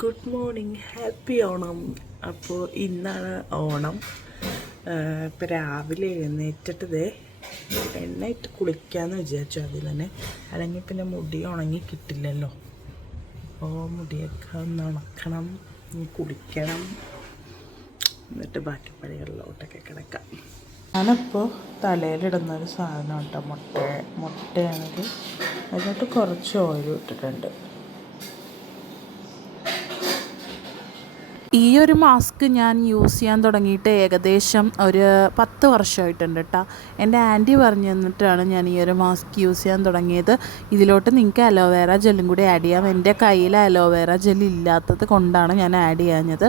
Good morning, happy Onam. അപ്പോൾ ഇന്നാണ് ഓണം. ഇപ്പോൾ രാവിലെ എഴുന്നേറ്റിട്ടതേ എണ്ണയിട്ട് കുളിക്കാമെന്ന് വിചാരിച്ചു അതിൽ തന്നെ. അല്ലെങ്കിൽ പിന്നെ മുടി ഉണങ്ങി കിട്ടില്ലല്ലോ. അപ്പോൾ മുടിയൊക്കെ ഒന്ന് ഉണക്കണം, കുളിക്കണം, എന്നിട്ട് ബാക്കി പണികളിലോട്ടൊക്കെ കിടക്കാം. ഞാനിപ്പോൾ തലയിലിടുന്നൊരു സാധനം കേട്ടോ, മുട്ടയാണത്. അതിലോട്ട് കുറച്ച് ഓയിൽ ഇട്ടിട്ടുണ്ട്. ഈ ഒരു മാസ്ക് ഞാൻ യൂസ് ചെയ്യാൻ തുടങ്ങിയിട്ട് ഏകദേശം ഒരു 10 വർഷമായിട്ടുണ്ട് കേട്ടോ. എൻ്റെ ആൻറ്റി പറഞ്ഞു തന്നിട്ടാണ് ഞാൻ ഈ ഒരു മാസ്ക് യൂസ് ചെയ്യാൻ തുടങ്ങിയത്. ഇതിലോട്ട് നിങ്ങൾക്ക് അലോവേറ ജെല്ലും കൂടി ആഡ് ചെയ്യാം. എൻ്റെ കയ്യിൽ അലോവേറ ജെൽ ഇല്ലാത്തത് കൊണ്ടാണ് ഞാൻ ആഡ് ചെയ്യാഞ്ഞത്.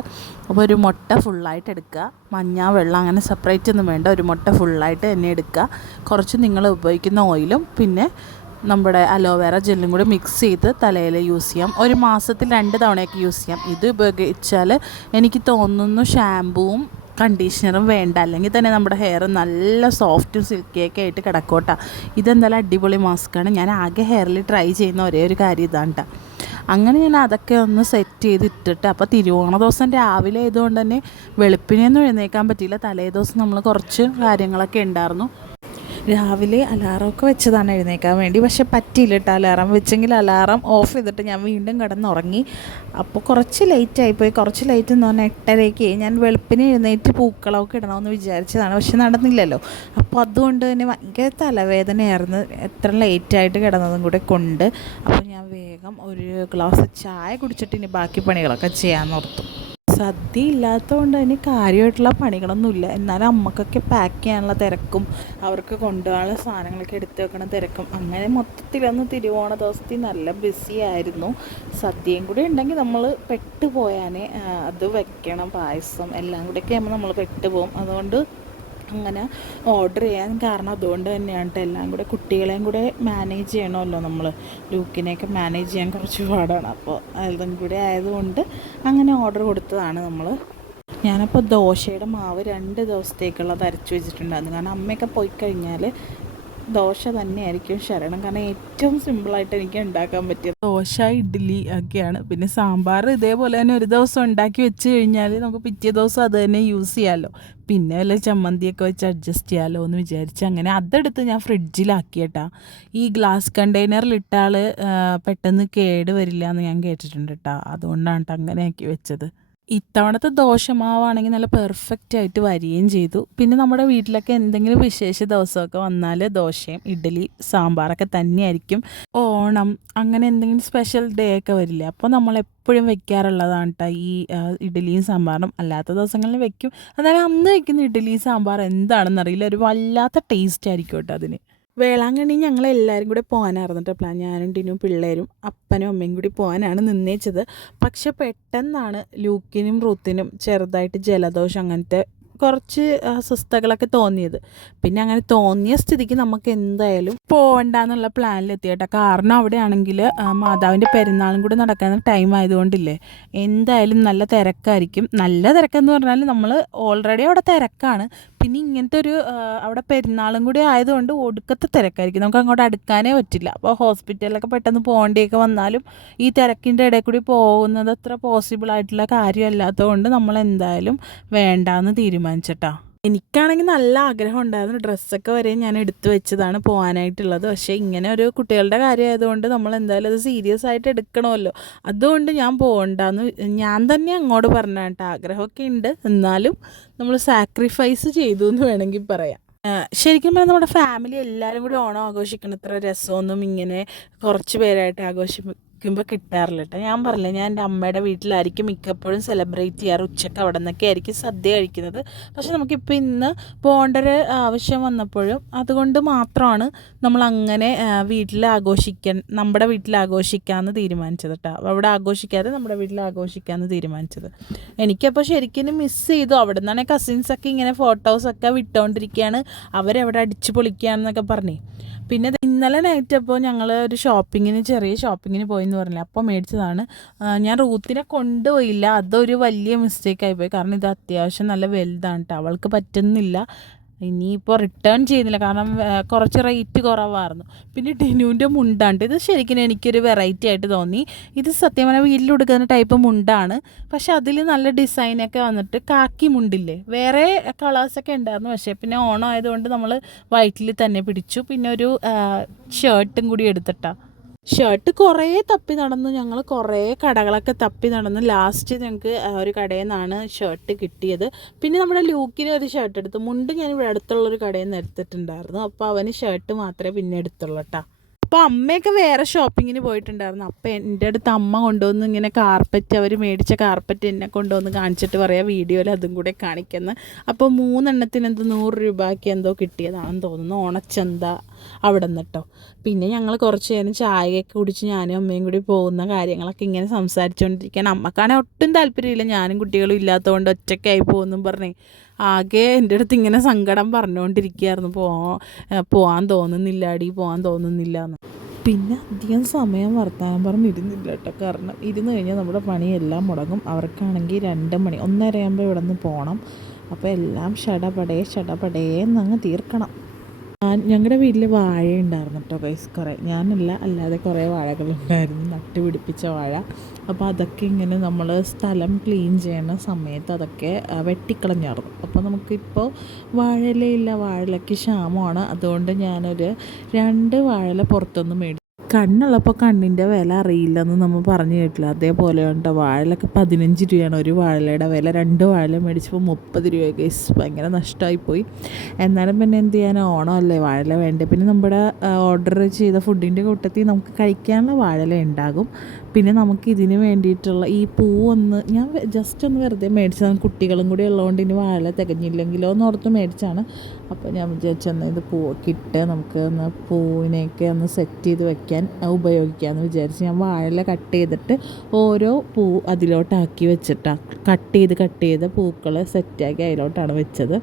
അപ്പോൾ ഒരു മുട്ട ഫുള്ളായിട്ട് എടുക്കുക. മഞ്ഞ വെള്ളം അങ്ങനെ സെപ്പറേറ്റ് ഒന്നും വേണ്ട. ഒരു മുട്ട ഫുള്ളായിട്ട് തന്നെ എടുക്കുക. കുറച്ച് നിങ്ങൾ ഉപയോഗിക്കുന്ന ഓയിലും പിന്നെ നമ്മുടെ അലോവേറ ജെല്ലും കൂടി മിക്സ് ചെയ്ത് തലയിൽ യൂസ് ചെയ്യാം. ഒരു മാസത്തിൽ 2 തവണയൊക്കെ യൂസ് ചെയ്യാം. ഇത് ഉപയോഗിച്ചാൽ എനിക്ക് തോന്നുന്നു ഷാമ്പൂവും കണ്ടീഷണറും വേണ്ട. അല്ലെങ്കിൽ തന്നെ നമ്മുടെ ഹെയർ നല്ല സോഫ്റ്റും സിൽക്കിയൊക്കെ ആയിട്ട് കിടക്കോട്ടാ. ഇതെന്തായാലും അടിപൊളി മാസ്ക്കാണ്. ഞാൻ ആകെ ഹെയറിൽ ട്രൈ ചെയ്യുന്ന ഒരേ ഒരു കാര്യം ഇതാണ് കേട്ടോ. അങ്ങനെ ഞാൻ അതൊക്കെ ഒന്ന് സെറ്റ് ചെയ്തിട്ടിട്ട്, അപ്പോൾ തിരുവോണ ദിവസം രാവിലെ ആയതുകൊണ്ട് തന്നെ വെളുപ്പിനെയൊന്നും എഴുന്നേൽക്കാൻ പറ്റിയില്ല. തലേ ദിവസം നമ്മൾ കുറച്ച് കാര്യങ്ങളൊക്കെ ഉണ്ടായിരുന്നു. രാവിലെ അലാറമൊക്കെ വെച്ചതാണ് എഴുന്നേൽക്കാൻ വേണ്ടി, പക്ഷെ പറ്റിയില്ല കേട്ടോ. അലാറം വെച്ചെങ്കിൽ അലാറം ഓഫ് ചെയ്തിട്ട് ഞാൻ വീണ്ടും കിടന്നുറങ്ങി. അപ്പോൾ കുറച്ച് ലേറ്റായിപ്പോയി. കുറച്ച് ലേറ്റ് എന്ന് പറഞ്ഞാൽ 8:30 ഞാൻ വെളുപ്പിന് എഴുന്നേറ്റ് പൂക്കളമൊക്കെ ഇടണമെന്ന് വിചാരിച്ചതാണ്, പക്ഷെ നടന്നില്ലല്ലോ. അപ്പോൾ അതുകൊണ്ട് തന്നെ ഭയങ്കര തലവേദനയായിരുന്നു എത്ര ലേറ്റായിട്ട് കിടന്നതും കൂടെ കൊണ്ട്. അപ്പോൾ ഞാൻ വേഗം ഒരു ഗ്ലാസ് ചായ കുടിച്ചിട്ട് ഇനി ബാക്കി പണികളൊക്കെ ചെയ്യാമെന്ന് ഓർത്തു. സദ്യ ഇല്ലാത്തതുകൊണ്ട് തന്നെ കാര്യമായിട്ടുള്ള പണികളൊന്നുമില്ല. എന്നാലും അമ്മക്കൊക്കെ പാക്ക് ചെയ്യാനുള്ള തിരക്കും അവർക്ക് കൊണ്ടുപോകാനുള്ള സാധനങ്ങളൊക്കെ എടുത്ത് വെക്കണ തിരക്കും, അങ്ങനെ മൊത്തത്തിലൊന്ന് തിരുവോണ ദിവസത്തിൽ നല്ല ബിസി ആയിരുന്നു. സദ്യയും കൂടി ഉണ്ടെങ്കിൽ നമ്മൾ പെട്ടുപോയാനെ. അത് വെക്കണം, പായസം എല്ലാം കൂടെയൊക്കെ ആകുമ്പോൾ നമ്മൾ പെട്ടുപോകും. അതുകൊണ്ട് അങ്ങനെ ഓർഡർ ചെയ്യാൻ കാരണം അതുകൊണ്ട് തന്നെയാണ് കേട്ടോ. എല്ലാം കൂടെ കുട്ടികളെയും കൂടെ മാനേജ് ചെയ്യണമല്ലോ നമ്മൾ. ലൂക്കിനെയൊക്കെ മാനേജ് ചെയ്യാൻ കുറച്ച് പാടാണ്. അപ്പോൾ അതും കൂടെ ആയതുകൊണ്ട് അങ്ങനെ ഓർഡർ കൊടുത്തതാണ് നമ്മൾ. ഞാനപ്പോൾ ദോശയുടെ മാവ് 2 ദിവസത്തേക്കുള്ളത് അരച്ച് വെച്ചിട്ടുണ്ടായിരുന്നു. കാരണം അമ്മയൊക്കെ പോയി കഴിഞ്ഞാൽ ദോശ തന്നെയായിരിക്കും ശരണം. കാരണം ഏറ്റവും സിമ്പിളായിട്ട് എനിക്ക് ഉണ്ടാക്കാൻ പറ്റിയ ദോശ, ഇഡ്ഡലി ഒക്കെയാണ്. പിന്നെ സാമ്പാർ ഇതേപോലെ തന്നെ ഒരു ദിവസം ഉണ്ടാക്കി വെച്ച് കഴിഞ്ഞാൽ നമുക്ക് പിറ്റേ ദിവസം അത് തന്നെ യൂസ് ചെയ്യാമല്ലോ. പിന്നെ വല്ല ചമ്മന്തിയൊക്കെ വെച്ച് അഡ്ജസ്റ്റ് ചെയ്യാമല്ലോ എന്ന് വിചാരിച്ച് അങ്ങനെ അതെടുത്ത് ഞാൻ ഫ്രിഡ്ജിലാക്കിയേട്ടാ. ഈ ഗ്ലാസ് കണ്ടെയ്നറിലിട്ടാൽ പെട്ടെന്ന് കേട് വരില്ല എന്ന് ഞാൻ കേട്ടിട്ടുണ്ട് കേട്ടോ. അതുകൊണ്ടാണ് കേട്ടോ അങ്ങനെ ആക്കി വെച്ചത്. ഇത്തവണത്തെ ദോശമാവാണെങ്കിൽ നല്ല പെർഫെക്റ്റ് ആയിട്ട് വരികയും ചെയ്തു. പിന്നെ നമ്മുടെ വീട്ടിലൊക്കെ എന്തെങ്കിലും വിശേഷ ദിവസമൊക്കെ വന്നാൽ ദോശയും ഇഡ്ഡലി സാമ്പാറൊക്കെ തന്നെയായിരിക്കും. ഓണം അങ്ങനെ എന്തെങ്കിലും സ്പെഷ്യൽ ഡേ ഒക്കെ വരില്ലേ, അപ്പോൾ നമ്മളെപ്പോഴും വെക്കാറുള്ളതാണ് കേട്ടോ ഈ ഇഡ്ഡലിയും സാമ്പാറും. അല്ലാത്ത ദിവസങ്ങളിൽ വെക്കും. അതായത് അന്ന് വെക്കുന്ന ഇഡ്ഡലിയും സാമ്പാർ എന്താണെന്നറിയില്ല, ഒരു വല്ലാത്ത ടേസ്റ്റ് ആയിരിക്കും കേട്ടോ അതിന്. വേളാങ്കണ്ണി ഞങ്ങളെല്ലാവരും കൂടെ പോകാനായിരുന്നു കേട്ടോ പ്ലാൻ. ഞാനും ടിനും പിള്ളേരും അപ്പനും അമ്മയും കൂടി പോകാനാണ് നിന്നേച്ചത്. പക്ഷെ പെട്ടെന്നാണ് ലൂക്കിനും റൂത്തിനും ചെറുതായിട്ട് ജലദോഷം അങ്ങനത്തെ കുറച്ച് അസ്വസ്ഥതകളൊക്കെ തോന്നിയത്. പിന്നെ അങ്ങനെ തോന്നിയ സ്ഥിതിക്ക് നമുക്ക് എന്തായാലും പോകണ്ടെന്നുള്ള പ്ലാനിലെത്തി കേട്ടോ. കാരണം അവിടെ ആണെങ്കിൽ മാതാവിൻ്റെ പെരുന്നാളും കൂടി നടക്കുന്ന ടൈം ആയതുകൊണ്ടില്ലേ, എന്തായാലും നല്ല തിരക്കായിരിക്കും. നല്ല തിരക്കെന്ന് പറഞ്ഞാൽ നമ്മൾ ഓൾറെഡി അവിടെ തിരക്കാണ്. പിന്നെ ഇങ്ങനത്തെ ഒരു അവിടെ പെരുന്നാളും കൂടി ആയതുകൊണ്ട് ഒടുക്കത്തെ തിരക്കായിരിക്കും. നമുക്ക് അങ്ങോട്ട് അടുക്കാനേ പറ്റില്ല. അപ്പോൾ ഹോസ്പിറ്റലിലൊക്കെ പെട്ടെന്ന് പോകേണ്ടിയൊക്കെ വന്നാലും ഈ തിരക്കിൻ്റെ ഇടയിൽ കൂടി പോകുന്നത് അത്ര പോസിബിൾ ആയിട്ടുള്ള കാര്യമല്ലാത്തതുകൊണ്ട് നമ്മൾ എന്തായാലും വേണ്ടാന്ന് തീരുമാനിച്ചിട്ടാ. എനിക്കാണെങ്കിൽ നല്ല ആഗ്രഹം ഉണ്ടായിരുന്നു. ഡ്രസ്സൊക്കെ വരെ ഞാൻ എടുത്തു വെച്ചതാണ് പോകാനായിട്ടുള്ളത്. പക്ഷേ ഇങ്ങനെ ഒരു കുട്ടികളുടെ കാര്യമായതുകൊണ്ട് നമ്മൾ എന്തായാലും അത് സീരിയസ് ആയിട്ട് എടുക്കണമല്ലോ. അതുകൊണ്ട് ഞാൻ പോകണ്ടെന്ന് ഞാൻ തന്നെ അങ്ങോട്ട് പറഞ്ഞ കേട്ടോ. ആഗ്രഹമൊക്കെ ഉണ്ട്, എന്നാലും നമ്മൾ സാക്രിഫൈസ് ചെയ്തു എന്ന് വേണമെങ്കിൽ പറയാം. ശരിക്കും പറഞ്ഞാൽ നമ്മുടെ ഫാമിലി എല്ലാവരും കൂടി ഓണം ആഘോഷിക്കണത്ര രസമൊന്നും ഇങ്ങനെ കുറച്ച് പേരായിട്ട് ആഘോഷിക്കുമ്പോൾ കിട്ടാറില്ല കേട്ടോ. ഞാൻ പറഞ്ഞില്ല, ഞാൻ എൻ്റെ അമ്മയുടെ വീട്ടിലായിരിക്കും മിക്കപ്പോഴും സെലിബ്രേറ്റ് ചെയ്യാറ്. ഉച്ചയ്ക്ക് അവിടെ നിന്നൊക്കെ ആയിരിക്കും സദ്യ കഴിക്കുന്നത്. പക്ഷെ നമുക്കിപ്പോൾ ഇന്ന് പോകേണ്ട ഒരു ആവശ്യം വന്നപ്പോഴും അതുകൊണ്ട് മാത്രമാണ് നമ്മളങ്ങനെ നമ്മുടെ വീട്ടിൽ ആഘോഷിക്കാമെന്ന് തീരുമാനിച്ചത് കേട്ടോ. അവിടെ ആഘോഷിക്കാതെ നമ്മുടെ വീട്ടിൽ ആഘോഷിക്കാമെന്ന് തീരുമാനിച്ചത്. എനിക്കപ്പോൾ ശരിക്കും മിസ് ചെയ്തു. അവിടെ നിന്നാണ് കസിൻസൊക്കെ ഇങ്ങനെ ഫോട്ടോസൊക്കെ വിട്ടുകൊണ്ടിരിക്കുകയാണ്, അവരെവിടെ അടിച്ച് പൊളിക്കുകയാണെന്നൊക്കെ പറഞ്ഞേ. പിന്നെ ഇന്നലെ നൈറ്റ് അപ്പോൾ ഞങ്ങൾ ഒരു ചെറിയ ഷോപ്പിങ്ങിന് പോയെന്ന് പറഞ്ഞില്ല, അപ്പോൾ മേടിച്ചതാണ്. ഞാൻ റൂത്തിനെ കൊണ്ടുപോയില്ല, അതൊരു വലിയ മിസ്റ്റേക്ക് ആയിപ്പോയി. കാരണം ഇത് അത്യാവശ്യം നല്ല വലുതാണ് കേട്ടോ, അവൾക്ക് പറ്റുന്നില്ല. ഇനിയിപ്പോൾ റിട്ടേൺ ചെയ്യുന്നില്ല, കാരണം കുറച്ച് റേറ്റ് കുറവായിരുന്നു. പിന്നെ ടിനുവിൻ്റെ മുണ്ടാണ്ട്, ഇത് ശരിക്കും എനിക്കൊരു വെറൈറ്റി ആയിട്ട് തോന്നി. ഇത് സത്യം പറഞ്ഞാൽ വീട്ടിലെടുക്കുന്ന ടൈപ്പ് മുണ്ടാണ്, പക്ഷെ അതിൽ നല്ല ഡിസൈനൊക്കെ വന്നിട്ട് കാക്കി മുണ്ടില്ലേ, വേറെ കളേഴ്സൊക്കെ ഉണ്ടായിരുന്നു. പക്ഷേ പിന്നെ ഓണം ആയതുകൊണ്ട് നമ്മൾ വൈറ്റിൽ തന്നെ പിടിച്ചു. പിന്നെ ഒരു ഷർട്ടും കൂടി എടുത്തിട്ടാണ്. ഷർട്ട് കുറേ തപ്പി നടന്നു, ഞങ്ങൾ കുറേ കടകളൊക്കെ തപ്പി നടന്നു. ലാസ്റ്റ് ഞങ്ങൾക്ക് ഒരു കടയിൽ നിന്നാണ് ഷർട്ട് കിട്ടിയത്. പിന്നെ നമ്മുടെ ലൂക്കിന് ഒരു ഷർട്ട് എടുത്തു. മുണ്ട് ഞാൻ ഇവിടെ അടുത്തുള്ളൊരു കടയിൽ നിന്ന് എടുത്തിട്ടുണ്ടായിരുന്നു. അപ്പോൾ അവന് ഷർട്ട് മാത്രമേ പിന്നെ എടുത്തുള്ളൂ കേട്ടോ. അപ്പോൾ അമ്മയൊക്കെ വേറെ ഷോപ്പിങ്ങിന് പോയിട്ടുണ്ടായിരുന്നു. അപ്പോൾ എൻ്റെ അടുത്ത് അമ്മ കൊണ്ടുവന്ന് ഇങ്ങനെ കാർപ്പറ്റ്, അവർ മേടിച്ച കാർപ്പറ്റ് എന്നെ കൊണ്ടുവന്ന് കാണിച്ചിട്ട് പറയാം വീഡിയോയിൽ അതും കൂടെ കാണിക്കുന്നത്. അപ്പോൾ 3 എണ്ണത്തിന് എന്തോ 100 രൂപയ്ക്ക് എന്തോ കിട്ടിയതാണെന്ന് തോന്നുന്നു, ഓണച്ചന്ത അവിടെ നിന്ന് കേട്ടോ. പിന്നെ ഞങ്ങൾ കുറച്ച് നേരം ചായയൊക്കെ കുടിച്ച് ഞാനും അമ്മയും കൂടി പോകുന്ന കാര്യങ്ങളൊക്കെ ഇങ്ങനെ സംസാരിച്ചുകൊണ്ടിരിക്കുകയാണ്. അമ്മക്കാണെങ്കിൽ ഒട്ടും താല്പര്യമില്ല, ഞാനും കുട്ടികളും ഇല്ലാത്തതുകൊണ്ട് ഒറ്റയ്ക്കായി പോകുമെന്നും പറഞ്ഞേ ആകെ എൻ്റെ അടുത്ത് ഇങ്ങനെ സങ്കടം പറഞ്ഞുകൊണ്ടിരിക്കുകയായിരുന്നു. പോകാൻ തോന്നുന്നില്ല അടി, പോകാൻ തോന്നുന്നില്ല എന്ന്. പിന്നെ അധികം സമയം വർത്താനം പറഞ്ഞിരുന്നില്ല കേട്ടോ, കാരണം ഇരുന്ന് കഴിഞ്ഞാൽ നമ്മുടെ പണിയെല്ലാം മുടങ്ങും. അവർക്കാണെങ്കിൽ 2 മണി 1:30 ആകുമ്പോൾ ഇവിടെ നിന്ന് പോകണം. അപ്പോൾ എല്ലാം ഷടപടേ എന്നങ്ങ് തീർക്കണം. ഞങ്ങളുടെ വീട്ടിൽ വാഴ ഉണ്ടായിരുന്നു കേട്ടോ ഗൈസ്, കുറേ, ഞാനല്ല അല്ലാതെ കുറേ വാഴകളുണ്ടായിരുന്നു, നട്ടുപിടിപ്പിച്ച വാഴ. അപ്പോൾ അതൊക്കെ ഇങ്ങനെ നമ്മൾ സ്ഥലം ക്ലീൻ ചെയ്യുന്ന സമയത്ത് അതൊക്കെ വെട്ടിക്കളഞ്ഞായിരുന്നു. അപ്പോൾ നമുക്കിപ്പോൾ വാഴയിലയില്ല, വാഴയിലയ്ക്ക് ക്ഷാമമാണ്. അതുകൊണ്ട് ഞാനൊരു 2 വാഴയില പുറത്തുനിന്ന് മേടിച്ചു. കണ്ണുള്ളപ്പോൾ കണ്ണിൻ്റെ വില അറിയില്ലെന്ന് നമ്മൾ പറഞ്ഞു കേട്ടില്ല, അതേപോലെ ഉണ്ടോ. വാഴയിലൊക്കെ 15 രൂപയാണ് ഒരു വാഴയുടെ വില. 2 വാഴ മേടിച്ചപ്പോൾ 30 രൂപ ഗൈസ്, ഭയങ്കര നഷ്ടമായിപ്പോയി. എന്നാലും പിന്നെ എന്ത് ചെയ്യാൻ, ഓണമല്ലേ, വാഴയില വേണ്ടേ. പിന്നെ നമ്മുടെ ഓർഡർ ചെയ്ത ഫുഡിൻ്റെ കൂട്ടത്തിൽ നമുക്ക് കഴിക്കാനുള്ള വാഴയില ഉണ്ടാകും. പിന്നെ നമുക്ക് ഇതിന് വേണ്ടിയിട്ടുള്ള ഈ പൂവൊന്ന് ഞാൻ ജസ്റ്റ് ഒന്ന് വെറുതെ മേടിച്ചതാണ്, കുട്ടികളും കൂടി ഉള്ളതുകൊണ്ട് ഇനി വാഴ തികഞ്ഞില്ലെങ്കിലോ എന്ന് ഓർത്ത് മേടിച്ചാണ്. അപ്പോൾ ഞാൻ വിചാരിച്ചെന്നാൽ ഇത് പൂവൊക്കെ ഇട്ട് നമുക്ക് ഒന്ന് പൂവിനെയൊക്കെ ഒന്ന് സെറ്റ് ചെയ്ത് വെക്കാൻ ഉപയോഗിക്കാമെന്ന് വിചാരിച്ച് ഞാൻ വാഴയില കട്ട് ചെയ്തിട്ട് ഓരോ പൂ അതിലോട്ടാക്കി വെച്ചിട്ടാണ് കട്ട് ചെയ്ത് പൂക്കൾ സെറ്റാക്കി അതിലോട്ടാണ് വെച്ചത്.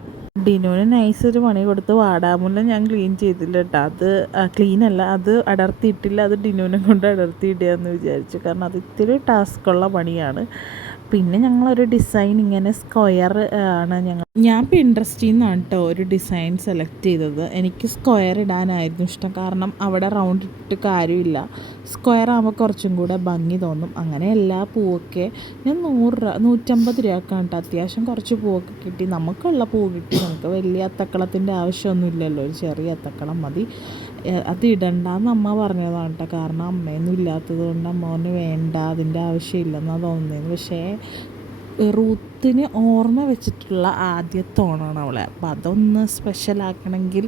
ഡിനുവിന് നൈസൊരു പണി കൊടുത്ത് വാടാമുല്ല ഞാൻ ക്ലീൻ ചെയ്തില്ല കേട്ടോ. അത് ക്ലീനല്ല, അത് അടർത്തിയിട്ടില്ല, അത് ഡിനുവിനെ കൊണ്ട് അടർത്തിയിടുകയെന്ന് വിചാരിച്ചു, കാരണം അത് ഇത്തിരി ടാസ്ക്കുള്ള പണിയാണ്. പിന്നെ ഞങ്ങളൊരു ഡിസൈൻ ഇങ്ങനെ സ്ക്വയർ ആണ് ഞാൻ പിൻട്രസ്റ്റിൽ നിന്നാണ് കേട്ടോ ഒരു ഡിസൈൻ സെലക്ട് ചെയ്തത്. എനിക്ക് സ്ക്വയർ ഇടാനായിരുന്നു ഇഷ്ടം, കാരണം അവിടെ റൗണ്ട് ഇട്ട് കാര്യമില്ല, സ്ക്വയർ ആകുമ്പോൾ കുറച്ചും കൂടെ ഭംഗി തോന്നും. അങ്ങനെ എല്ലാ പൂവൊക്കെ ഞാൻ 150 രൂപക്കാണ് കേട്ടോ. അത്യാവശ്യം കുറച്ച് പൂവൊക്കെ കിട്ടി, നമുക്കുള്ള പൂ കിട്ടി. നമുക്ക് വലിയ അത്തക്കളത്തിൻ്റെ ആവശ്യമൊന്നുമില്ലല്ലോ, ഒരു ചെറിയ അത്തക്കളം മതി. അത് ഇടണ്ടെന്ന് അമ്മ പറഞ്ഞതാണ് കേട്ടോ, കാരണം അമ്മയൊന്നും ഇല്ലാത്തത് കൊണ്ട് അമ്മോന് വേണ്ട, അതിൻ്റെ ആവശ്യമില്ലെന്നാണ് തോന്നുന്നത്. പക്ഷേ റൂത്തിന് ഓർമ്മ വെച്ചിട്ടുള്ള ആദ്യത്തെ ഓണമാണ് അവളെ, അപ്പം അതൊന്ന് സ്പെഷ്യലാക്കണമെങ്കിൽ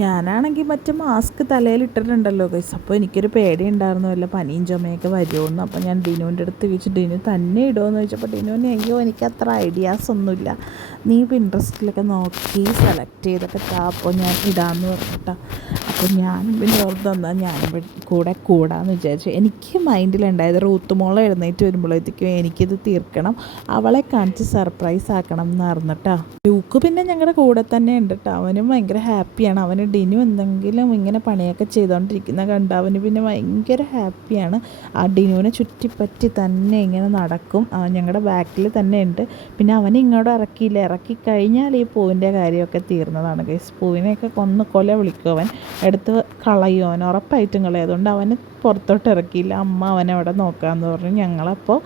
ഞാനാണെങ്കിൽ മറ്റേ മാസ്ക് തലയിൽ ഇട്ടിട്ടുണ്ടല്ലോ ഗൈസ്. അപ്പോൾ എനിക്കൊരു പേടി ഉണ്ടായിരുന്നു, വല്ല പനിയും ചുമയൊക്കെ വരുമെന്ന്. അപ്പോൾ ഞാൻ ഡിനുവിൻ്റെ അടുത്ത് ചോദിച്ചു, ഡിനു തന്നെ ഇടുമെന്ന് ചോദിച്ചപ്പോൾ ഡിനുവിന് അയ്യോ എനിക്ക് അത്ര ഐഡിയാസ് ഒന്നുമില്ല, നീ പിൻട്രസ്റ്റിലൊക്കെ നോക്കി സെലക്ട് ചെയ്തൊക്കെ താ, അപ്പോൾ ഞാൻ ഇടാമെന്ന് പറഞ്ഞിട്ടാണ്. അപ്പോൾ ഞാനും പിന്നെ ഓർത്ത് തന്നാൽ ഞാനും കൂടെ കൂടാമെന്ന് വിചാരിച്ചു. എനിക്ക് മൈൻഡിലുണ്ടായത് റൂത്തുമോളെ എഴുന്നേറ്റ് വരുമ്പോഴത്തേക്കും എനിക്കിത് തീർക്കണം, അവളെ കാണിച്ച് സർപ്രൈസ് ആക്കണം എന്നായിരുന്നു കേട്ടോ. ലൂക്ക് പിന്നെ ഞങ്ങളുടെ കൂടെ തന്നെ ഉണ്ട് കേട്ടോ, അവനും ഭയങ്കര ഹാപ്പിയാണ്. അവന് ഡിനു എന്തെങ്കിലും ഇങ്ങനെ പണിയൊക്കെ ചെയ്തുകൊണ്ടിരിക്കുന്ന കണ്ട് അവന് പിന്നെ ഭയങ്കര ഹാപ്പിയാണ്. ആ ഡിനുവിനെ ചുറ്റിപ്പറ്റി തന്നെ ഇങ്ങനെ നടക്കും, ഞങ്ങളുടെ ബാക്കിൽ തന്നെ ഉണ്ട്. പിന്നെ അവൻ ഇങ്ങോട്ട് ഇറക്കി കഴിഞ്ഞാൽ ഈ പൂവിൻ്റെ കാര്യമൊക്കെ തീർന്നതാണ് ഗൈസ്. പൂവിനെയൊക്കെ കൊല വിളിക്കും, അവൻ എടുത്ത് കളയും, അവൻ ഉറപ്പായിട്ടും കളയും. അതുകൊണ്ട് അവന് പുറത്തോട്ട് ഇറക്കിയില്ല, അമ്മ അവനവിടെ നോക്കാമെന്ന് പറഞ്ഞു. ഞങ്ങളപ്പോൾ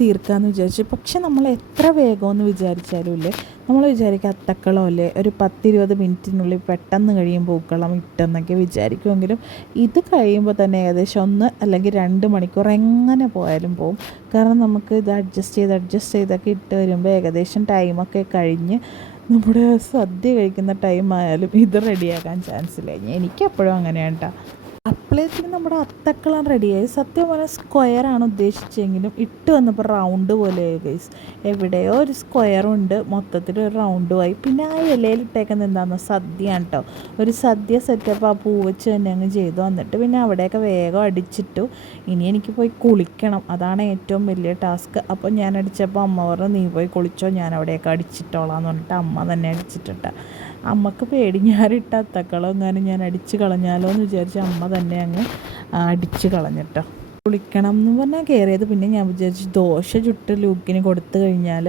തീർക്കാമെന്ന് വിചാരിച്ചു. പക്ഷെ നമ്മൾ എത്ര വേഗമെന്ന് വിചാരിച്ചാലും ഇല്ലേ, നമ്മൾ വിചാരിക്കുക അത്തക്കളം അല്ലേ ഒരു 10-20 മിനിറ്റിനുള്ളിൽ പെട്ടെന്ന് കഴിയും പൂക്കളം ഇട്ടെന്നൊക്കെ വിചാരിക്കുമെങ്കിലും ഇത് കഴിയുമ്പോൾ തന്നെ ഏകദേശം 1 അല്ലെങ്കിൽ 2 മണിക്കൂർ എങ്ങനെ പോയാലും പോവും. കാരണം നമുക്ക് ഇത് അഡ്ജസ്റ്റ് ചെയ്തൊക്കെ ഇട്ട് വരുമ്പോൾ ഏകദേശം ടൈമൊക്കെ കഴിഞ്ഞ് നമ്മുടെ സദ്യ കഴിക്കുന്ന ടൈം ആയാലും ഇത് റെഡിയാക്കാൻ ചാൻസ് ഇല്ല. എനിക്കെപ്പോഴും അങ്ങനെയാണ് കേട്ടോ. അപ്പോഴേക്കും നമ്മുടെ അത്തക്കളം റെഡിയായി. സത്യം പറഞ്ഞാൽ സ്ക്വയറാണ് ഉദ്ദേശിച്ചെങ്കിലും ഇട്ട് വന്നപ്പോൾ റൗണ്ട് പോലെയായി ഗൈസ്. എവിടെയോ ഒരു സ്ക്വയറുണ്ട്, മൊത്തത്തിൽ ഒരു റൗണ്ടുമായി. പിന്നെ ആ ഇലയിലിട്ടേക്കുന്നത് എന്താണെന്ന് സദ്യയാണ് കേട്ടോ, ഒരു സദ്യ സെറ്റപ്പ് ആ പൂ വെച്ച് തന്നെ അങ്ങ് ചെയ്തു. വന്നിട്ട് പിന്നെ അവിടെയൊക്കെ വേഗം അടിച്ചിട്ടു. ഇനി എനിക്ക് പോയി കുളിക്കണം, അതാണ് ഏറ്റവും വലിയ ടാസ്ക്. അപ്പോൾ ഞാൻ അടിച്ചപ്പോൾ അമ്മ പറഞ്ഞു നീ പോയി കുളിച്ചോ, ഞാൻ അവിടെയൊക്കെ അടിച്ചിട്ടോളാന്ന് പറഞ്ഞിട്ട് അമ്മ തന്നെ അടിച്ചിട്ടിട്ട. അമ്മക്ക് പേടി ഞാനിട്ട അത്തക്കളം എങ്ങാനും ഞാൻ അടിച്ച് കളഞ്ഞാലോ എന്ന് വിചാരിച്ച് അമ്മ തന്നെ അങ്ങ് അടിച്ച് കളഞ്ഞിട്ടോ. കുളിക്കണം എന്ന് പറഞ്ഞാൽ കയറിയത്. പിന്നെ ഞാൻ വിചാരിച്ചു ദോശ ചുട്ട് ലൂക്കിന് കൊടുത്തു കഴിഞ്ഞാൽ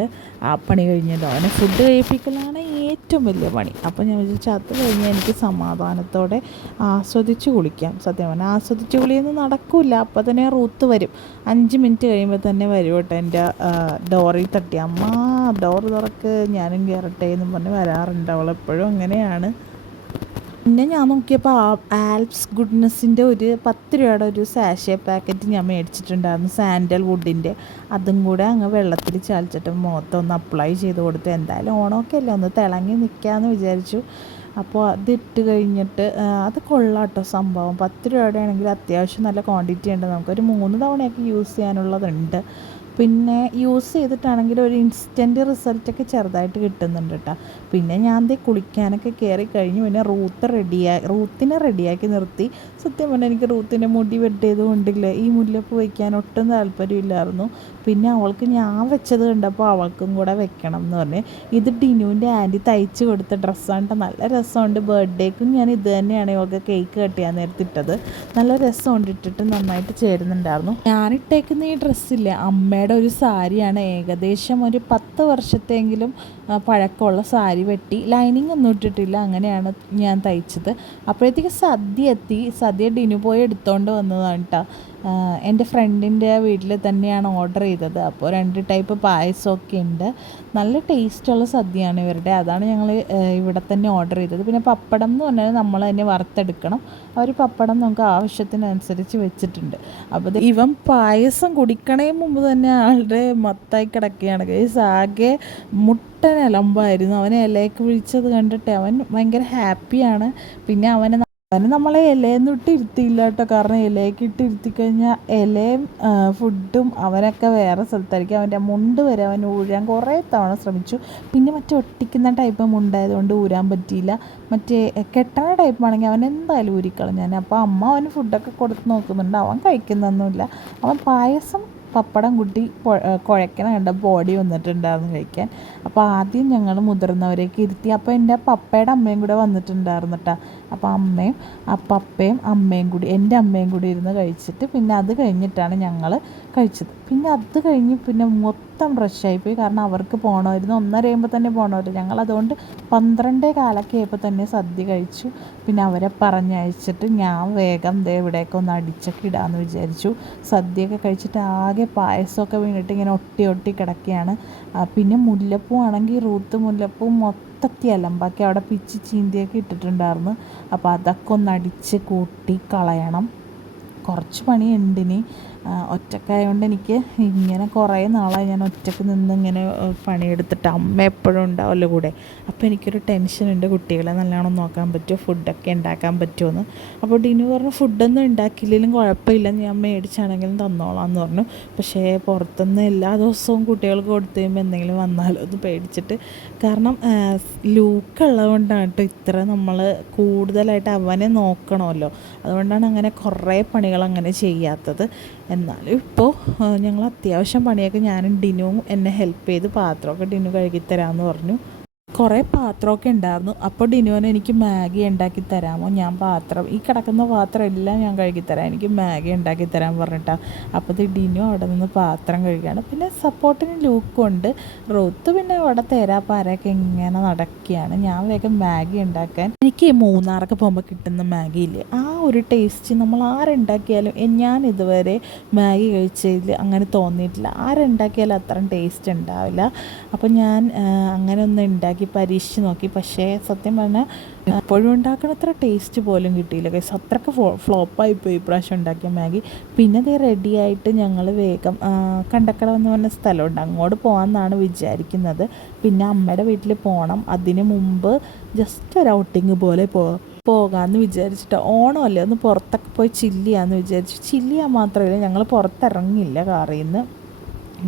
ആ പണി കഴിഞ്ഞല്ലോ. അവനെ ഫുഡ് കഴിപ്പിക്കലാണ് ഏറ്റവും വലിയ പണി. അപ്പോൾ ഞാൻ വിചാരിച്ചു അത് കഴിഞ്ഞാൽ എനിക്ക് സമാധാനത്തോടെ ആസ്വദിച്ച് കുളിക്കാം. സത്യം പറഞ്ഞാൽ ആസ്വദിച്ച് കുളിയൊന്നും നടക്കില്ല. അപ്പോൾ തന്നെ റൂത്ത് വരും, 5 മിനിറ്റ് കഴിയുമ്പോൾ തന്നെ വരും കേട്ടോ. എൻ്റെ ഡോറിൽ തട്ടി, അമ്മ ഡോർ തുറക്ക് ഞാനും കയറട്ടെ എന്നും പറഞ്ഞ് വരാറുണ്ട്. അവളെപ്പോഴും അങ്ങനെയാണ്. പിന്നെ ഞാൻ നോക്കിയപ്പോൾ ആൽപ്സ് ഗുഡ്നെസ്സിൻ്റെ ഒരു 10 രൂപയുടെ ഒരു സാഷേ പാക്കറ്റ് ഞാൻ മേടിച്ചിട്ടുണ്ടായിരുന്നു, സാൻഡൽ വുഡിൻ്റെ. അതും കൂടെ അങ്ങ് വെള്ളത്തിൽ ചാലിച്ചിട്ട് മുഖത്തൊന്ന് അപ്ലൈ ചെയ്ത് കൊടുത്തു. എന്തായാലും ഓണമൊക്കെ അല്ലേ, ഒന്ന് തിളങ്ങി നിൽക്കാമെന്ന് വിചാരിച്ചു. അപ്പോൾ അതിട്ട് കഴിഞ്ഞിട്ട് അത് കൊള്ളാം കേട്ടോ സംഭവം. 10 രൂപയുടെ ആണെങ്കിൽ അത്യാവശ്യം നല്ല ക്വാണ്ടിറ്റി ഉണ്ട്, നമുക്കൊരു 3 തവണയൊക്കെ യൂസ് ചെയ്യാനുള്ളതുണ്ട്. പിന്നെ യൂസ് ചെയ്തിട്ടാണെങ്കിൽ ഒരു ഇൻസ്റ്റൻറ്റ് റിസൾട്ടൊക്കെ ചെറുതായിട്ട് കിട്ടുന്നുണ്ട് കേട്ടോ. പിന്നെ ഞാൻ കുളിക്കാനൊക്കെ കയറി കഴിഞ്ഞു. പിന്നെ റൂത്തിനെ റെഡിയാക്കി നിർത്തി. സത്യം പറഞ്ഞാൽ എനിക്ക് റൂത്തിൻ്റെ മുടി വെട്ടിയത് കൊണ്ടില്ലേ ഈ മുല്ലപ്പൂ വയ്ക്കാൻ ഒട്ടും താല്പര്യമില്ലായിരുന്നു. പിന്നെ അവൾക്ക് ഞാൻ വെച്ചത് കണ്ടപ്പോൾ അവൾക്കും കൂടെ വെക്കണം എന്ന് പറഞ്ഞ്. ഇത് ഡിനുവിൻ്റെ ആൻറ്റി തയ്ച്ച് കൊടുത്ത ഡ്രസ്സാണ്. നല്ല രസമുണ്ട്. ബർത്ത്ഡേക്കും ഞാൻ ഇത് തന്നെയാണ് ഇവൾക്ക് കേക്ക് കട്ട് ചെയ്യാൻ നേരത്തിട്ടത്. നല്ല രസമുണ്ട്, ഇട്ടിട്ട് നന്നായിട്ട് ചേരുന്നുണ്ടായിരുന്നു. ഞാനിട്ടേക്കുന്ന ഈ ഡ്രസ്സില്ലേ അമ്മയുടെ ഒരു സാരിയാണ്. ഏകദേശം ഒരു 10 വർഷത്തെങ്കിലും പഴക്കമുള്ള സാരി വെട്ടി, ലൈനിങ് ഒന്നും ഇട്ടിട്ടില്ല, അങ്ങനെയാണ് ഞാൻ തയ്ച്ചത്. അപ്പോഴത്തേക്ക് സദ്യ എത്തി. സദ്യ ഡിനു പോയി എടുത്തുകൊണ്ട് വന്നതാണ് കേട്ടോ. എൻ്റെ ഫ്രണ്ടിൻ്റെ വീട്ടിൽ തന്നെയാണ് ഓർഡർ ചെയ്തത്. അപ്പോൾ 2 ടൈപ്പ് പായസമൊക്കെ ഉണ്ട്. നല്ല ടേസ്റ്റുള്ള സദ്യയാണ് ഇവരുടെ. അതാണ് ഞങ്ങൾ ഇവിടെ തന്നെ ഓർഡർ ചെയ്തത്. പിന്നെ പപ്പടം എന്ന് പറഞ്ഞാൽ നമ്മൾ തന്നെ വറുത്തെടുക്കണം. അവർ പപ്പടം നമുക്ക് ആവശ്യത്തിനനുസരിച്ച് വെച്ചിട്ടുണ്ട്. അപ്പോൾ ഇവൻ പായസം കുടിക്കണേ മുമ്പ് തന്നെ ആളുടെ മൊത്തമായി കിടക്കുകയാണ്. ആകെ മുട്ടനലമ്പായിരുന്നു. അവനെ ഇലയൊക്കെ വിളിച്ചത് കണ്ടിട്ട് അവൻ ഭയങ്കര ഹാപ്പിയാണ്. പിന്നെ അവനെ നമ്മളെ ഇലയൊന്നും ഇട്ട് ഇരുത്തിയില്ല കേട്ടോ. കാരണം ഇലയൊക്കെ ഇട്ട് ഇരുത്തി കഴിഞ്ഞാൽ ഇലയും ഫുഡും അവനൊക്കെ വേറെ സ്ഥലത്തായിരിക്കും. അവൻ്റെ മുണ്ട് വരെ അവൻ ഊരാൻ കുറേ തവണ ശ്രമിച്ചു. പിന്നെ മറ്റേ ഒട്ടിക്കുന്ന ടൈപ്പ് മുണ്ടായതുകൊണ്ട് ഊരാൻ പറ്റിയില്ല. മറ്റേ കെട്ടണ ടൈപ്പ് ആണെങ്കിൽ അവൻ എന്തായാലും ഊരിക്കളഞ്ഞാൻ. അപ്പോൾ അമ്മ അവന് ഫുഡൊക്കെ കൊടുത്ത് നോക്കുന്നുണ്ട്. അവൻ കഴിക്കുന്നൊന്നുമില്ല. അവൻ പായസം പപ്പടം കുട്ടി കുഴക്കണ കണ്ട ബോഡി വന്നിട്ടുണ്ടായിരുന്നു കഴിക്കാൻ. അപ്പോൾ ആദ്യം ഞങ്ങൾ മുതിർന്നവരേക്ക് ഇരുത്തി. അപ്പോൾ എൻ്റെ പപ്പയുടെ അമ്മയും കൂടെ വന്നിട്ടുണ്ടായിരുന്നു കേട്ടോ. അപ്പോൾ അമ്മയും പപ്പയും അമ്മയും കൂടി, എൻ്റെ അമ്മയും കൂടി ഇരുന്ന് കഴിച്ചിട്ട് പിന്നെ അത് കഴിഞ്ഞിട്ടാണ് ഞങ്ങൾ കഴിച്ചത്. പിന്നെ അത് കഴിഞ്ഞ് പിന്നെ മൊത്തം റഷായിപ്പോയി. കാരണം അവർക്ക് പോകണമായിരുന്നു, 1:30 തന്നെ പോകണമായിരുന്നു. ഞങ്ങളതുകൊണ്ട് 12 കാലൊക്കെ ആയപ്പോൾ തന്നെ സദ്യ കഴിച്ചു. പിന്നെ അവരെ പറഞ്ഞയച്ചിട്ട് ഞാൻ വേഗം ഇവിടെയൊക്കെ ഒന്ന് അടിച്ചൊക്കെ ഇടാമെന്ന് വിചാരിച്ചു. സദ്യയൊക്കെ കഴിച്ചിട്ട് ആകെ പായസമൊക്കെ വീണിട്ട് ഇങ്ങനെ ഒട്ടി കിടക്കുകയാണ്. പിന്നെ മുല്ലപ്പൂ ആണെങ്കിൽ റൂത്ത് മുല്ലപ്പൂ മൊത്തത്തിൽ അലമ്പാക്കി അവിടെ പിച്ചി ചീന്തിയൊക്കെ ഇട്ടിട്ടുണ്ടായിരുന്നു. അപ്പോൾ അതൊക്കെ ഒന്ന് അടിച്ച് കൂട്ടി കളയണം. കുറച്ച് പണിയുണ്ട് ഇനി. ഒറ്റക്കായതുകൊണ്ട് എനിക്ക് ഇങ്ങനെ കുറേ നാളായി ഞാൻ ഒറ്റക്ക് നിന്ന് ഇങ്ങനെ പണിയെടുത്തിട്ട്. അമ്മ എപ്പോഴും ഉണ്ടാവുമല്ലോ കൂടെ. അപ്പോൾ എനിക്കൊരു ടെൻഷനുണ്ട്, കുട്ടികളെ നല്ലോണം നോക്കാൻ പറ്റുമോ, ഫുഡൊക്കെ ഉണ്ടാക്കാൻ പറ്റുമോയെന്ന്. അപ്പോൾ ഡിനു പറഞ്ഞു ഫുഡൊന്നും ഉണ്ടാക്കിയില്ലെങ്കിലും കുഴപ്പമില്ല, ഞാൻ മേടിച്ചാണെങ്കിലും തന്നോളാം എന്ന് പറഞ്ഞു. പക്ഷേ പുറത്തുനിന്ന് എല്ലാ ദിവസവും കുട്ടികൾക്ക് കൊടുത്തു കഴിയുമ്പോൾ എന്തെങ്കിലും വന്നാലോ എന്ന് പേടിച്ചിട്ട്. കാരണം ലൂക്കുള്ളത് കൊണ്ടാണ് കേട്ടോ ഇത്ര നമ്മൾ കൂടുതലായിട്ട് അവനെ നോക്കണമല്ലോ. അതുകൊണ്ടാണ് അങ്ങനെ കുറേ പണികൾ അങ്ങനെ ചെയ്യാത്തത്. എന്നാലും ഇപ്പോൾ ഞങ്ങൾ അത്യാവശ്യം പണിയൊക്കെ ഞാനും ഡിനുവും എന്നെ ഹെൽപ്പ് ചെയ്ത് പാത്രമൊക്കെ ഡിനു കഴുകിത്തരാമെന്ന് പറഞ്ഞു. കുറേ പാത്രമൊക്കെ ഉണ്ടായിരുന്നു. അപ്പോൾ ഡിനുവിന് എനിക്ക് മാഗി ഉണ്ടാക്കി തരാമോ, ഞാൻ ഈ കിടക്കുന്ന പാത്രം എല്ലാം ഞാൻ കഴുകിത്തരാം, എനിക്ക് മാഗി ഉണ്ടാക്കി തരാൻ പറഞ്ഞിട്ടാണ്. അപ്പോൾ ഡിനു അവിടെ നിന്ന് പാത്രം കഴുകുകയാണ്. പിന്നെ സപ്പോർട്ടിന് ലൂക്കുണ്ട്. റൂത്ത് പിന്നെ അവിടെ തേരാപ്പാരൊക്കെ ഇങ്ങനെ നടക്കുകയാണ്. ഞാൻ വേഗം മാഗി ഉണ്ടാക്കാൻ. എനിക്ക് മൂന്നാറൊക്കെ പോകുമ്പോൾ കിട്ടുന്ന മാഗി ഇല്ലേ, ആ ഒരു ടേസ്റ്റ് നമ്മൾ ആരുണ്ടാക്കിയാലും, ഞാൻ ഇതുവരെ മാഗി കഴിച്ചതിൽ അങ്ങനെ തോന്നിയിട്ടില്ല. ആരുണ്ടാക്കിയാലും അത്രയും ടേസ്റ്റ് ഉണ്ടാവില്ല. അപ്പോൾ ഞാൻ അങ്ങനെ ഒന്ന് ഉണ്ടാക്കി പരീക്ഷിച്ച് നോക്കി. പക്ഷേ സത്യം പറഞ്ഞാൽ എപ്പോഴും ഉണ്ടാക്കണ അത്ര ടേസ്റ്റ് പോലും കിട്ടിയില്ല. അത്രയ്ക്ക് ഫ്ലോപ്പായിപ്പോയി ഇപ്രാവശ്യം ഉണ്ടാക്കിയ മാഗി. പിന്നെ അത് റെഡിയായിട്ട് ഞങ്ങൾ വേഗം കണ്ടക്കട എന്ന് പറഞ്ഞ സ്ഥലമുണ്ട്, അങ്ങോട്ട് പോകാമെന്നാണ് വിചാരിക്കുന്നത്. പിന്നെ അമ്മയുടെ വീട്ടിൽ പോകണം. അതിന് മുമ്പ് ജസ്റ്റ് ഒരു ഔട്ടിങ് പോലെ പോകാമെന്ന് വിചാരിച്ചിട്ട്. ഓണമല്ലേ, ഒന്ന് പുറത്തൊക്കെ പോയി ചില്ല് ചെയ്യാമെന്ന് വിചാരിച്ചു. ചില്ല് ചെയ്യാൻ മാത്രമല്ല, ഞങ്ങൾ പുറത്തിറങ്ങിയില്ല കാറിൽ നിന്ന്.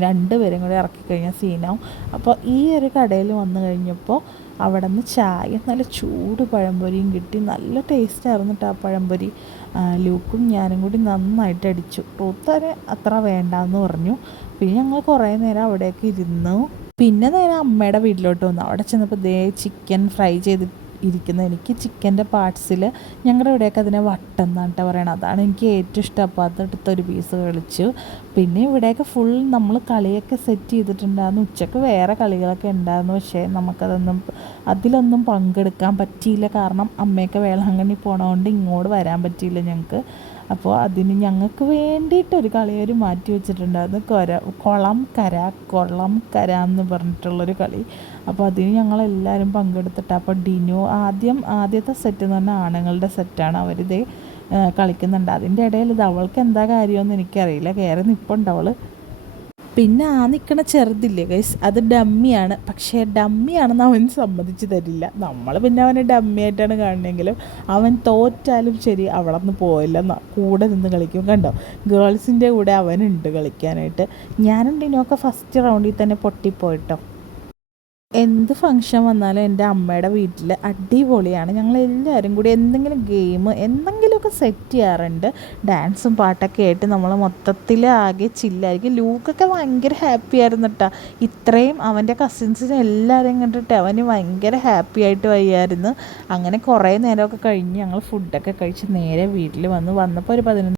2 പേരും കൂടെ ഇറക്കിക്കഴിഞ്ഞാൽ സീനാവും. അപ്പോൾ ഈ ഒരു കടയിൽ വന്നു കഴിഞ്ഞപ്പോൾ അവിടെ നിന്ന് ചായ, നല്ല ചൂട് പഴംപൊരിയും കിട്ടി. നല്ല ടേസ്റ്റായിരുന്നു കേട്ടോ ആ പഴംപൊരി. ലൂക്കും ഞാനും കൂടി നന്നായിട്ട് അടിച്ചു. റൂത്താന് അത്ര വേണ്ടാന്ന് പറഞ്ഞു. പിന്നെ ഞങ്ങൾ കുറേ നേരം അവിടെയൊക്കെ ഇരുന്നു. പിന്നെ നേരെ അമ്മയുടെ വീട്ടിലോട്ട് വന്നു. അവിടെ ചെന്നപ്പോൾ ചിക്കൻ ഫ്രൈ ചെയ്ത് ഇരിക്കുന്നത്. എനിക്ക് ചിക്കൻ്റെ പാർട്സിൽ ഞങ്ങളുടെ ഇവിടെയൊക്കെ അതിനെ വട്ടം എന്നാണ് കേട്ടോ പറയണത്. അതാണ് എനിക്ക് ഏറ്റവും ഇഷ്ടം. അപ്പോൾ അതെടുത്തൊരു പീസ് കളിച്ചു. പിന്നെ ഇവിടെയൊക്കെ ഫുൾ നമ്മൾ കളിയൊക്കെ സെറ്റ് ചെയ്തിട്ടുണ്ടായിരുന്നു. ഉച്ചക്ക് വേറെ കളികളൊക്കെ ഉണ്ടായിരുന്നു, പക്ഷേ അതിലൊന്നും പങ്കെടുക്കാൻ പറ്റിയില്ല. കാരണം അമ്മയൊക്കെ വേളാങ്കണ്ണി പോണതുകൊണ്ട് ഇങ്ങോട്ട് വരാൻ പറ്റിയില്ല ഞങ്ങൾക്ക്. അപ്പോൾ അതിന് ഞങ്ങൾക്ക് വേണ്ടിയിട്ടൊരു കളി അവർ മാറ്റി വെച്ചിട്ടുണ്ടായിരുന്നു. കൊള്ളം കര എന്ന് പറഞ്ഞിട്ടുള്ളൊരു കളി. അപ്പോൾ അതിന് ഞങ്ങളെല്ലാവരും പങ്കെടുത്തിട്ട്, അപ്പോൾ ഡിനു ആദ്യത്തെ സെറ്റ് എന്ന് പറഞ്ഞാൽ ആണുങ്ങളുടെ സെറ്റാണ്. അവരിത് കളിക്കുന്നുണ്ട്. അതിൻ്റെ ഇടയിൽ ഇത് അവൾക്ക് എന്താ കാര്യമെന്ന് എനിക്കറിയില്ല, കയറി നിൽപ്പുണ്ട് അവൾ. പിന്നെ നിൽക്കണ ചെറുതില്ലേ ഗൈസ്, അത് ഡമ്മിയാണ്. പക്ഷേ ഡമ്മിയാണെന്ന് അവൻ സമ്മതിച്ച് തരില്ല. നമ്മൾ പിന്നെ അവനെ ഡമ്മിയായിട്ടാണ് കാണണമെങ്കിലും അവൻ തോറ്റാലും ശരി അവിടെ നിന്ന് പോയില്ല, കൂടെ നിന്ന് കളിക്കും. കണ്ടോ, ഗേൾസിൻ്റെ കൂടെ അവനുണ്ട് കളിക്കാനായിട്ട്. ഞാനും ഡിനൊക്കെ ഫസ്റ്റ് റൗണ്ടിൽ തന്നെ പൊട്ടിപ്പോയിട്ടോ. എന്ത് ഫംഗ്ഷൻ വന്നാലും എൻ്റെ അമ്മയുടെ വീട്ടിൽ അടിപൊളിയാണ്. ഞങ്ങളെല്ലാവരും കൂടി എന്തെങ്കിലും ഗെയിം എന്തെങ്കിലുമൊക്കെ സെറ്റ് ചെയ്യാറുണ്ട്. ഡാൻസും പാട്ടൊക്കെ ആയിട്ട് നമ്മൾ മൊത്തത്തിൽ ആകെ ചില്ലായിരിക്കും. ലൂക്കൊക്കെ ഭയങ്കര ഹാപ്പി ആയിരുന്നു കേട്ടോ. ഇത്രയും അവൻ്റെ കസിൻസിനും എല്ലാവരെയും കണ്ടിട്ട് അവന് ഭയങ്കര ഹാപ്പി ആയിട്ട് വയ്യായിരുന്നു. അങ്ങനെ കുറേ നേരമൊക്കെ കഴിഞ്ഞ് ഞങ്ങൾ ഫുഡൊക്കെ കഴിച്ച് നേരെ വീട്ടിൽ വന്നപ്പോൾ ഒരു 11